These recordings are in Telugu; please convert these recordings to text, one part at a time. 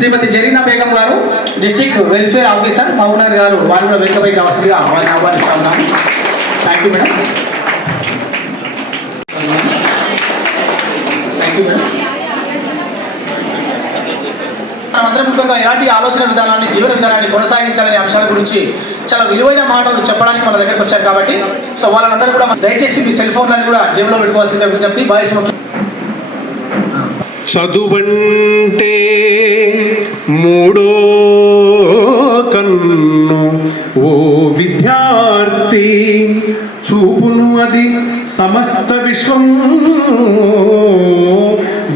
శ్రీమతి జరీనా బేగం గారు డిస్ట్రిక్ట్ వెల్ఫేర్ ఆఫీసర్ మహబూబ్నగర్ గారు వారు కూడా వేదికపై కావాల్సిందిగా వారిని ఆహ్వానిస్తా ఉన్నాను. Thank you madam. Thank you madam. మనమందరం ముఖ్యంగా ఎలాంటి ఆలోచన విధానాన్ని జీవన విధానాన్ని కొనసాగించాలనే అంశాల గురించి చాలా విలువైన మాటలు చెప్పడానికి మన దగ్గరకు వచ్చారు కాబట్టి సో వాళ్ళందరూ కూడా దయచేసి మీ సెల్ ఫోన్లను కూడా జేబులో పెట్టుకోవాల్సిందే విజ్ఞప్తి. బాయ్స్ చదువంటే మూడో కన్ను ఓ విద్యార్థి చూపును అది సమస్త విశ్వం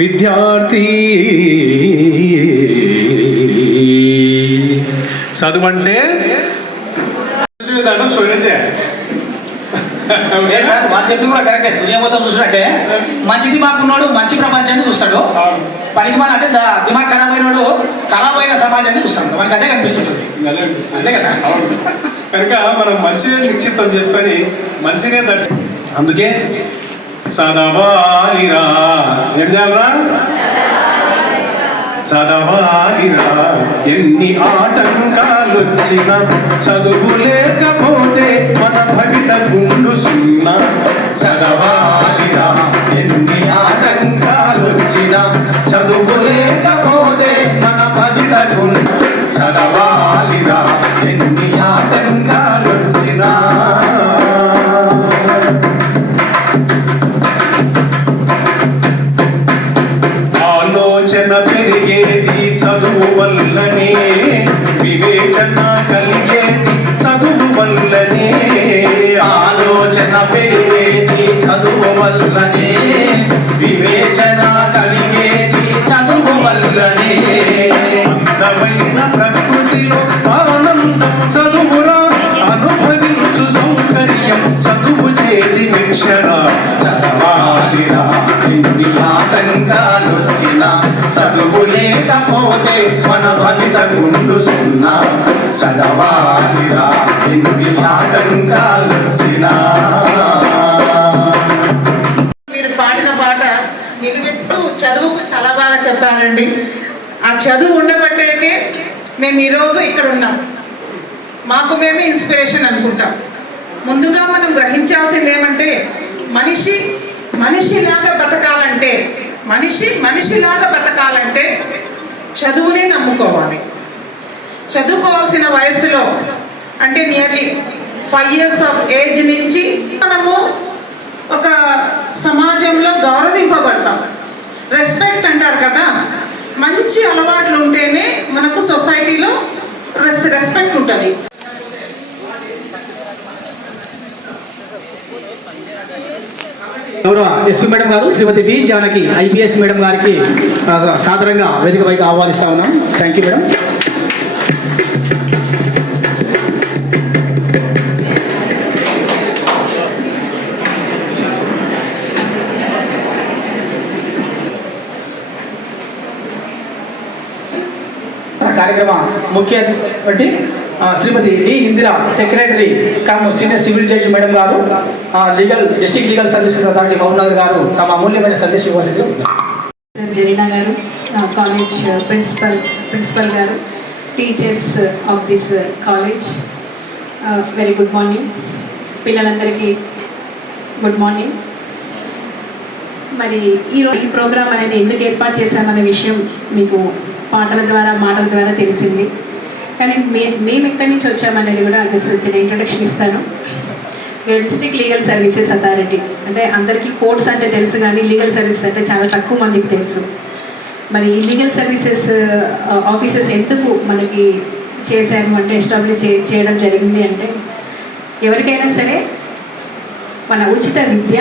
విద్యార్థి. చదువంటే స్వరజే వాళ్ళు చెప్పింది కూడా కరెక్టే. దునియా మొత్తం చూసినట్టే మంచి దిమాగ్ ఉన్నాడు మంచి ప్రపంచాన్ని చూస్తాడు, పనికి మన అంటే దిమాగ్ ఖరాబ్ అయినాడు ఖరాబ్ అయిన సమాజాన్ని చూస్తాడు. మనకి అదే కనిపిస్తుంది. అదే కదా కనుక మనం మంచిగా నిశ్చితం చేసుకొని మంచిగా దర్శనం. అందుకే చదవాలిరా ఏం చేయాలరా? చదవాలిరా ఎన్ని ఆటంకాలొచ్చినా చదువు లేకపోతే మన భవిత గుండు సున్నా. చదవాలిరా ఎన్ని ఆటంకాలొచ్చినా చదువు లేకపోతే మన భవిత గుండు. చదవాలిరా ఎన్ని ఆటంకాలొచ్చినా. ఆలోచన పెరిగేది చదువు వల్లనే, వివేచన కలిగేది చదువు వల్లనే. ఆలోచన పెరిగేది చదువు వల్లనే, వివేచన కలిగేది చదువు వల్లనే. అందమైన ప్రకృతిలో ఆనందం చదువురా, అనుభవించు సౌకర్యం చదువు చేది వీక్షణ. చదవాలిరా ఎన్ని ఆటంకాలొచ్చినా చదువు లేకపోతే మన భవిత గుండు సున్నా. చదవాలిరా ఎన్ని ఆటంకాలొచ్చినా. మీరు పాడిన పాట నిలువెత్తు చదువుకు చాలా బాగా చెప్పారండి. ఆ చదువు ఉండబట్టే మేము ఈరోజు ఇక్కడ ఉన్నాం. మాకు మేమే ఇన్స్పిరేషన్ అనుకుంటాం. ముందుగా మనం గ్రహించాల్సింది ఏమంటే మనిషిలాగా బతకాలంటే మనిషిలాగా బతకాలంటే చదువునే నమ్ముకోవాలి. చదువుకోవాల్సిన వయసులో అంటే నియర్లీ 5 years ఆఫ్ ఏజ్ నుంచి మనము ఒక సమాజంలో గౌరవింపబడతాం. రెస్పెక్ట్ అంటారు కదా, మంచి అలవాట్లు ఉంటేనే మనకు సొసైటీలో రెస్పెక్ట్ ఉంటుంది. గౌరవ ఎస్పీ మేడం గారు Shrimati D Janaki IPS madam గారికి సాదరంగా వేదికపైకి ఆహ్వానిస్తా ఉన్నాం. Thank you madam. కార్యక్రమ ముఖ్య అతిథి Shrimati D Indira secretary cum senior civil judge madam గారు, district legal services authority Mahabubnagar గారు తమ అమూల్యమైన సందేశం ఇవ్వాల్సిందిగా. జరీనా గారు, కాలేజ్ ప్రిన్సిపల్ గారు, teachers of this college, very good morning. పిల్లలందరికీ గుడ్ మార్నింగ్. మరి ఈరోజు ఈ ప్రోగ్రామ్ అనేది ఎందుకు ఏర్పాటు చేశామనే విషయం మీకు పాటల ద్వారా మాటల ద్వారా తెలిసింది. కానీ మేము ఎక్కడి నుంచి వచ్చామనేది కూడా జస్ట్ చిన్న ఇంట్రొడక్షన్ ఇస్తాను. డిస్ట్రిక్ట్ లీగల్ సర్వీసెస్ అథారిటీ అంటే అందరికీ కోర్ట్స్ అంటే తెలుసు, కానీ లీగల్ సర్వీసెస్ అంటే చాలా తక్కువ మందికి తెలుసు. మరి ఈ లీగల్ సర్వీసెస్ ఆఫీసెస్ ఎందుకు మనకి చేశాము అంటే ఎస్టాబ్లిష్ చేయడం జరిగింది అంటే, ఎవరికైనా సరే మన ఉచిత విద్య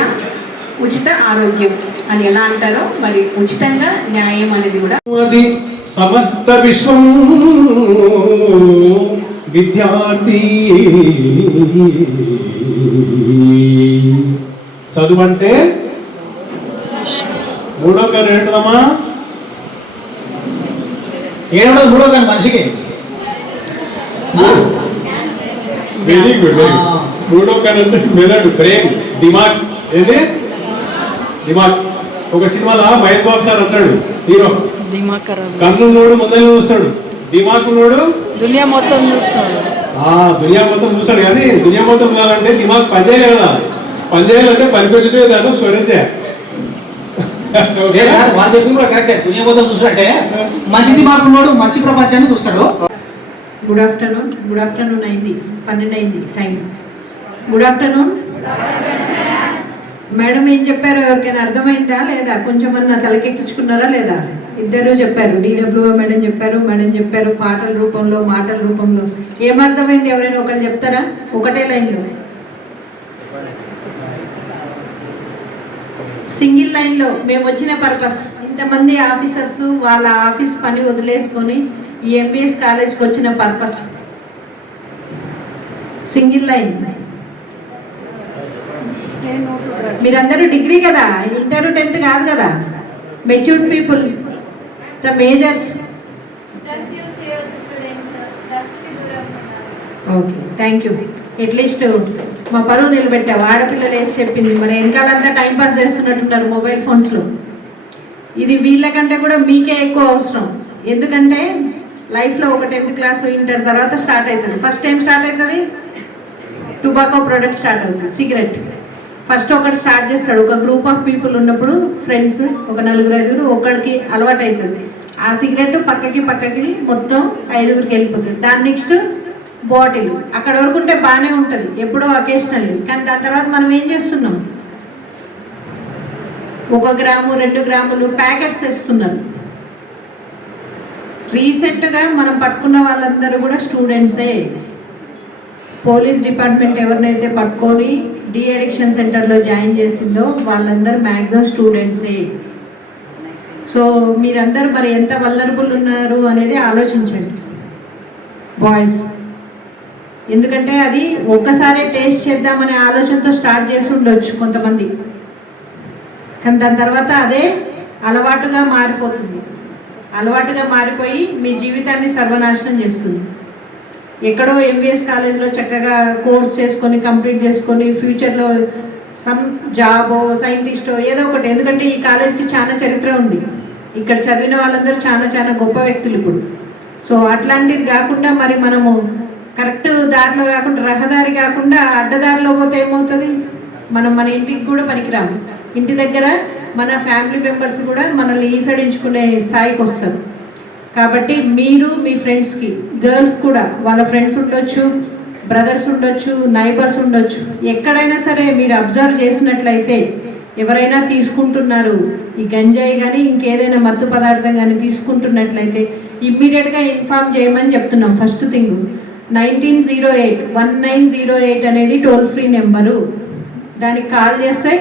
ఉచిత ఆరోగ్యం అని ఎలా అంటారో మరి ఉచితంగా న్యాయం అనేది కూడా సమస్త విశ్వం విద్యార్థి. చదువు అంటే మూడో కన్ను ఏంటమ్మా? ఏడవది మూడో కన్ను మనిషికి. Very good. మూడో కన్ను అంటే మెదడు, బ్రెయిన్, దిమాగ్. ఏది దిమాగ్? ఒక సినిమాలో మహేష్ బాబు సార్ ఉంటాడు హీరో, దిమాగ్ ఖరాబ్. కన్ను నోడు ముందర చూస్తాడు, దిమాకు నోడు దునియా మొత్తం చూస్తాడు. దునియా మొత్తం చూస్తాడు. కానీ దునియా మొత్తం చూడాలంటే దిమాగ్ పనిచేయాలి కదా. పనిచేయాలంటే పనిపించడే దాంట్లో స్వరించే. లేదు సార్, వాళ్ళు చెప్పింది కూడా కరెక్టే. దునియా మొత్తం చూసినట్టే మంచిది మాకున్నాడు, మంచి ప్రపంచాన్ని చూస్తాడు. గుడ్ ఆఫ్టర్నూన్ అయింది, 12 అయింది టైం. Good afternoon madam. ఏం చెప్పారో ఎవరికైనా అర్థమైందా లేదా? కొంచెం అన్న తలకెక్కించుకున్నారా లేదా? ఇద్దరు చెప్పారు, డిడబ్ల్యూఓ మేడం చెప్పారు పాటల రూపంలో, మాటల రూపంలో. ఏమర్థమైంది? ఎవరైనా ఒకళ్ళు చెప్తారా? ఒకటే లైన్లో, సింగిల్ లైన్లో మేము వచ్చిన పర్పస్. ఇంతమంది ఆఫీసర్స్ వాళ్ళ ఆఫీస్ పని వదిలేసుకొని ఈ ఎంబీఎస్ కాలేజ్కి వచ్చిన పర్పస్. Single line. మీరందరూ డిగ్రీ కదా, ఇంటర్ 10th కాదు కదా. Matured people, the majors. Okay, thank you. At least మా పరువు నిలబెట్టావు. ఆడపిల్లలు వేసి చెప్పింది. మరి వెనకాలంతా టైంపాస్ చేస్తున్నట్టున్నారు మొబైల్ ఫోన్స్లో. ఇది వీళ్ళకంటే కూడా మీకే ఎక్కువ అవసరం. ఎందుకంటే లైఫ్లో ఒక 10th క్లాస్ ఇంటర్ తర్వాత స్టార్ట్ అవుతుంది. ఫస్ట్ టైం స్టార్ట్ అవుతుంది టుబాకో ప్రోడక్ట్ స్టార్ట్ అవుతుంది, సిగరెట్. ఫస్ట్ ఒకటి స్టార్ట్ చేస్తాడు. ఒక గ్రూప్ ఆఫ్ పీపుల్ ఉన్నప్పుడు ఫ్రెండ్స్, ఒక 4-5 ఒకడికి అలవాటు అవుతుంది. ఆ సిగరెట్ పక్కకి మొత్తం 5గురికి వెళ్ళిపోతుంది. దాని నెక్స్ట్ బాటిల్. అక్కడ వరకు ఉంటే బాగానే ఉంటుంది, ఎప్పుడో అకేషనల్లీ. కానీ దాని తర్వాత మనం ఏం చేస్తున్నాం? 1 గ్రాము 2 గ్రాములు ప్యాకెట్స్ తెస్తున్నారు. రీసెంట్గా మనం పట్టుకున్న వాళ్ళందరూ కూడా స్టూడెంట్సే. పోలీస్ డిపార్ట్మెంట్ ఎవరినైతే పట్టుకొని డి అడిక్షన్ సెంటర్లో జాయిన్ చేసిందో వాళ్ళందరూ మ్యాక్సిమం స్టూడెంట్సే. సో మీరందరూ మరి ఎంత వల్నరబుల్ ఉన్నారు అనేది ఆలోచించండి బాయ్స్. ఎందుకంటే అది ఒక్కసారి టేస్ట్ చేద్దామనే ఆలోచనతో స్టార్ట్ చేసి ఉండొచ్చు కొంతమంది, కానీ దాని తర్వాత అదే అలవాటుగా మారిపోతుంది. అలవాటుగా మారిపోయి మీ జీవితాన్ని సర్వనాశనం చేస్తుంది. ఎక్కడో ఎంబీఎస్ కాలేజ్లో చక్కగా కోర్స్ చేసుకొని కంప్లీట్ చేసుకొని ఫ్యూచర్లో సమ్ జాబో సైంటిస్టో ఏదో ఒకటి. ఎందుకంటే ఈ కాలేజ్కి చాలా చరిత్ర ఉంది. ఇక్కడ చదివిన వాళ్ళందరూ చాలా గొప్ప వ్యక్తులు ఇప్పుడు. సో అట్లాంటిది కాకుండా మరి మనము కరెక్ట్ దారిలో కాకుండా, రహదారి కాకుండా అడ్డదారిలో పోతే ఏమవుతుంది? మనం మన ఇంటికి కూడా పనికిరాము. ఇంటి దగ్గర మన ఫ్యామిలీ మెంబర్స్ కూడా మనల్ని ఈసడించుకునే స్థాయికి వస్తారు. కాబట్టి మీరు మీ ఫ్రెండ్స్కి, గర్ల్స్ కూడా వాళ్ళ ఫ్రెండ్స్ ఉండొచ్చు, బ్రదర్స్ ఉండొచ్చు, నైబర్స్ ఉండొచ్చు, ఎక్కడైనా సరే మీరు అబ్జర్వ్ చేసినట్లయితే ఎవరైనా తీసుకుంటున్నారు ఈ గంజాయి కానీ ఇంకేదైనా మత్తు పదార్థం కానీ తీసుకుంటున్నట్లయితే ఇమ్మీడియట్గా ఇన్ఫార్మ్ చేయమని చెప్తున్నాం. ఫస్ట్ థింగ్ 1908 అనేది టోల్ ఫ్రీ నెంబరు. దానికి కాల్ చేస్తే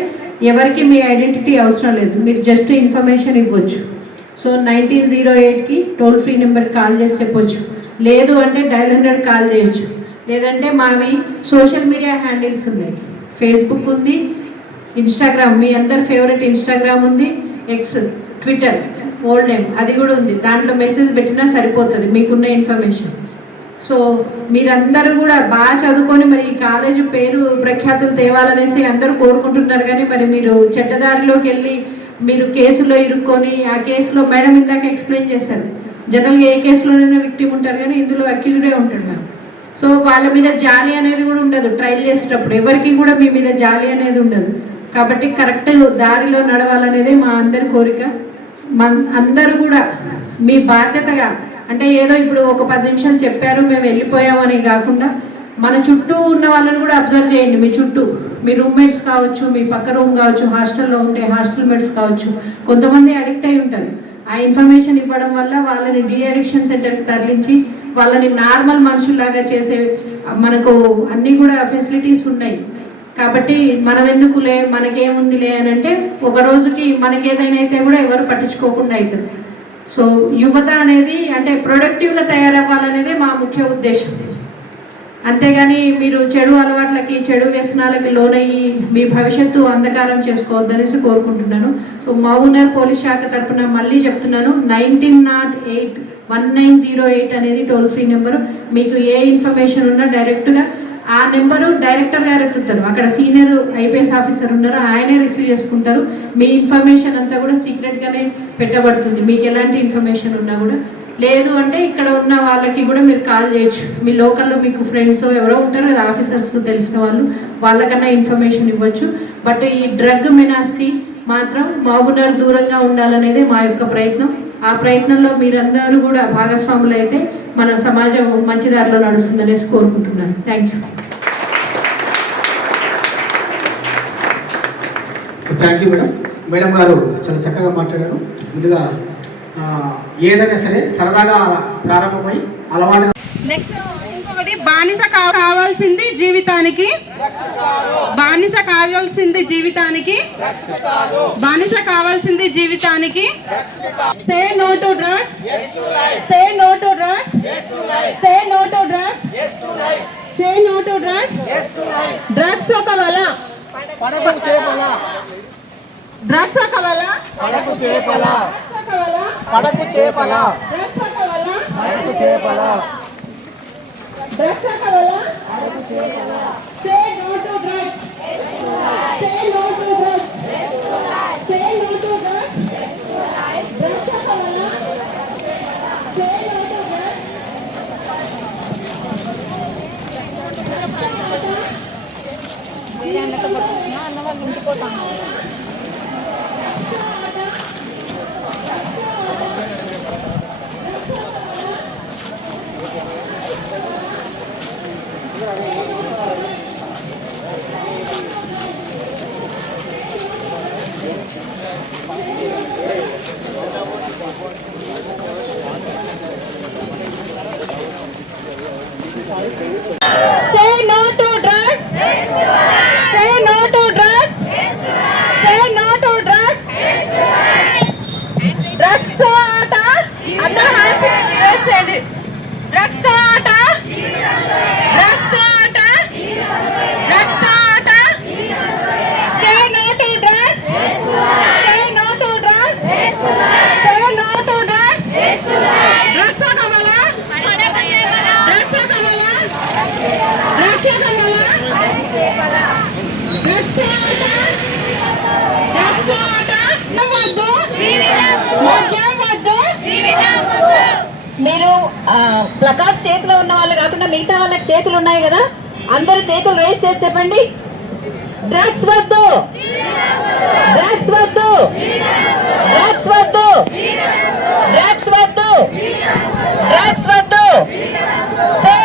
ఎవరికి మీ ఐడెంటిటీ అవసరం లేదు, మీరు జస్ట్ ఇన్ఫర్మేషన్ ఇవ్వచ్చు. సో 1908కి టోల్ ఫ్రీ నెంబర్కి కాల్ చేసి చెప్పొచ్చు. లేదు అంటే డయల్ 100 కాల్ చేయొచ్చు. లేదంటే మావి సోషల్ మీడియా హ్యాండిల్స్ ఉన్నాయి. ఫేస్బుక్ ఉంది, ఇన్స్టాగ్రామ్, మీ అందరి ఫేవరెట్ ఇన్స్టాగ్రామ్ ఉంది, ఎక్స్, ట్విట్టర్ ఓల్డ్ నేమ్ అది కూడా ఉంది. దాంట్లో మెసేజ్ పెట్టినా సరిపోతుంది మీకున్న ఇన్ఫర్మేషన్. సో మీరందరూ కూడా బాగా చదువుకొని మరి ఈ కాలేజీ పేరు ప్రఖ్యాతులు తేవాలనేసి అందరూ కోరుకుంటున్నారు. కానీ మరి మీరు చెడ్డదారిలోకి వెళ్ళి మీరు కేసులో ఇరుక్కొని, ఆ కేసులో మేడం ఇందాక ఎక్స్ప్లెయిన్ చేశారు, జనరల్గా ఏ కేసులోనైనా విక్టిమ్ ఉంటారు కానీ ఇందులో అక్యూజ్డే ఉంటాడు మ్యామ్. సో వాళ్ళ మీద జాలి అనేది కూడా ఉండదు. ట్రయల్ చేసేటప్పుడు ఎవరికి కూడా మీ మీద జాలి అనేది ఉండదు. కాబట్టి కరెక్ట్ దారిలో నడవాలనేది మా అందరి కోరిక. అందరూ కూడా మీ బాధ్యతగా, అంటే ఏదో ఇప్పుడు ఒక 10 నిమిషాలు చెప్పారు మేము వెళ్ళిపోయామని కాకుండా మన చుట్టూ ఉన్న వాళ్ళని కూడా అబ్జర్వ్ చేయండి. మీ చుట్టూ మీ రూమ్మేట్స్ కావచ్చు, మీ పక్క రూమ్ కావచ్చు, హాస్టల్లో ఉంటే హాస్టల్ మేట్స్ కావచ్చు, కొంతమంది అడిక్ట్ అయి ఉంటారు. ఆ ఇన్ఫర్మేషన్ ఇవ్వడం వల్ల వాళ్ళని డి అడిక్షన్ సెంటర్కి తరలించి వాళ్ళని నార్మల్ మనుషుల్లాగా చేసే మనకు అన్నీ కూడా ఫెసిలిటీస్ ఉన్నాయి. కాబట్టి మనం ఎందుకులే, మనకేముందిలే అని అంటే ఒక రోజుకి మనకేదైనా అయితే కూడా ఎవరు పట్టించుకోకుండా అవుతారు. సో యువత అనేది అంటే ప్రొడక్టివ్గా తయారవ్వాలనేదే మా ముఖ్య ఉద్దేశం. అంతేగాని మీరు చెడు అలవాట్లకి, చెడు వ్యసనాలకి లోనయ్యి మీ భవిష్యత్తు అంధకారం చేసుకోవద్దనేసి కోరుకుంటున్నాను. సో మహబూబ్నగర్ పోలీస్ శాఖ తరఫున మళ్ళీ చెప్తున్నాను, 1908 అనేది టోల్ ఫ్రీ నెంబరు. మీకు ఏ ఇన్ఫర్మేషన్ ఉన్నా డైరెక్ట్గా ఆ నెంబరు డైరెక్టర్ గారు ఎత్తుతారు. అక్కడ సీనియర్ ఐపీఎస్ ఆఫీసర్ ఉన్నారు, ఆయనే రిసీవ్ చేసుకుంటారు. మీ ఇన్ఫర్మేషన్ అంతా కూడా సీక్రెట్గానే పెట్టబడుతుంది. మీకు ఎలాంటి ఇన్ఫర్మేషన్ ఉన్నా కూడా, లేదు అంటే ఇక్కడ ఉన్న వాళ్ళకి కూడా మీరు కాల్ చేయొచ్చు. మీ లోకల్లో మీకు ఫ్రెండ్స్ ఎవరో ఉంటారు కదా, ఆఫీసర్స్ తెలిసిన వాళ్ళు, వాళ్ళకన్నా ఇన్ఫర్మేషన్ ఇవ్వచ్చు. బట్ ఈ డ్రగ్ మెనాస్కి మాత్రం మహబూబ్నగర్ దూరంగా ఉండాలనేదే మా యొక్క ప్రయత్నం. ఆ ప్రయత్నంలో మీరందరూ కూడా భాగస్వాములు అయితే మన సమాజం మంచి దారిలో నడుస్తుందనేసి కోరుకుంటున్నాను. Thank you madam. మేడం గారు చాలా చక్కగా మాట్లాడారు. ముందుగా ఏదైనా సరే సరదాగా ప్రారంభమై అలవాటు. నెక్స్ట్ ఇంకొకటి, బానిస కావాల్సింది జీవితానికి, బానిస కావాల్సింది జీవితానికి, బానిస కావాల్సింది జీవితానికి. Say no to drugs, say no to drugs, say no to drugs, say no to drugs. Drugs ఒక వల, డ్రగ్స్ ఒక వల, పడకు చేపల, పడకు చేపల, డ్రగ్స్ ఒక వల, పడకు చేపల, డ్రగ్స్ ఒక వల, పడకు చేపల. Say no to drugs, say no to drugs, say no to drugs, drugs ఒక వల, say no to drugs. Say no to drugs. Say no to drugs. Say no to drugs. Drugs to ఆట, అందరూ హ్యాండ్స్ రేస్ చేయండి. డ్రగ్స్ తో ఆట, డ్రగ్స్ తో ఆట, డ్రగ్స్ తో ఆట. Say no to drugs. Say no to drugs. Say no to drugs. Drugs ఒక వల, డ్రగ్స్ ఒక వల, డ్రగ్స్ ఒక వల, డ్రగ్స్ తో ఆట, డ్రగ్స్ తో ఆట. వద్దు, మద్యం వద్దు. మీరు ప్లకార్డ్స్ చేతిలో ఉన్న వాళ్ళు కాకుండా మిగతా వాళ్ళకి చేతులు ఉన్నాయి కదా, అందరూ చేతులు రేస్ చేసి చెప్పండి, డ్రగ్స్ వద్దు, డ్రగ్స్ వద్దు, డ్రగ్స్ వద్దు, డ్రగ్స్ వద్దు, డ్రగ్స్ వద్దు. Say